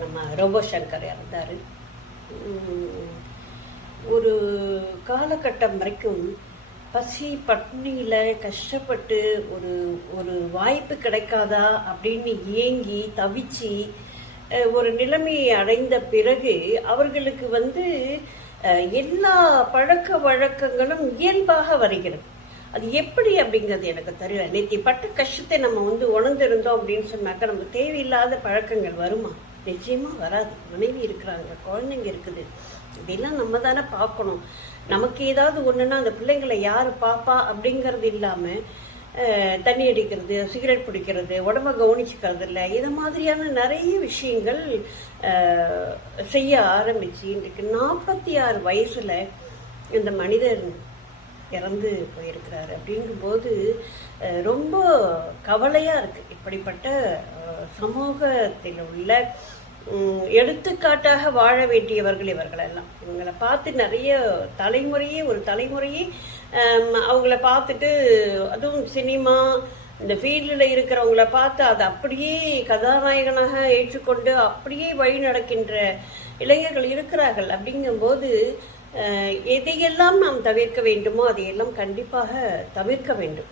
நம்ம ரோபோ சங்கர் இறந்தார் ஒரு காலகட்டம் வரைக்கும் பசி பட்னியில் கஷ்டப்பட்டு ஒரு ஒரு வாய்ப்பு கிடைக்காதா அப்படின்னு ஏங்கி தவிச்சு ஒரு நிலைமையை அடைந்த பிறகு அவர்களுக்கு வந்து எல்லா பழக்க வழக்கங்களும் இயல்பாக வருகிறது. அது எப்படி அப்படிங்கிறது எனக்கு தெரியல. நேத்தி பட்ட கஷ்டத்தை நம்ம வந்து உணர்ந்திருந்தோம் அப்படின்னு சொன்னாக்கா நமக்கு தேவையில்லாத பழக்கங்கள் வருமா? நிச்சயமாக வராது. மனைவி இருக்கிறாங்க குழந்தைங்க இருக்குது. இதெல்லாம் நம்ம தானே பார்க்கணும். நமக்கு ஏதாவது ஒன்றுன்னா அந்த பிள்ளைங்களை யார் பாப்பா அப்படிங்கிறது இல்லாமல் தண்ணி அடிக்கிறது சிகரெட் பிடிக்கிறது உடம்ப கவனிச்சுக்கிறது இல்லை. இது மாதிரியான நிறைய விஷயங்கள் செய்ய ஆரம்பிச்சு இன்றைக்கு நாற்பத்தி ஆறு வயசில் இந்த மனிதர் இறந்து போயிருக்கிறாரு அப்படிங்கும்போது ரொம்ப கவலையாக இருக்குது இப்படிப்பட்ட சமூகத்தில் உள்ள எடுத்துக்காட்டாக வாழ வேண்டியவர்கள் இவர்கள் எல்லாம் இவங்களை பார்த்து நிறைய தலைமுறையே ஒரு தலைமுறையே அவங்கள பார்த்துட்டு அதுவும் சினிமா இந்த ஃபீல்டில் இருக்கிறவங்கள பார்த்து அதை அப்படியே கதாநாயகனாக ஏற்றுக்கொண்டு அப்படியே வழி நடக்கின்ற இளைஞர்கள் இருக்கிறார்கள். அப்படிங்கும்போது எதையெல்லாம் நாம் தவிர்க்க வேண்டுமோ அதையெல்லாம் கண்டிப்பாக தவிர்க்க வேண்டும்.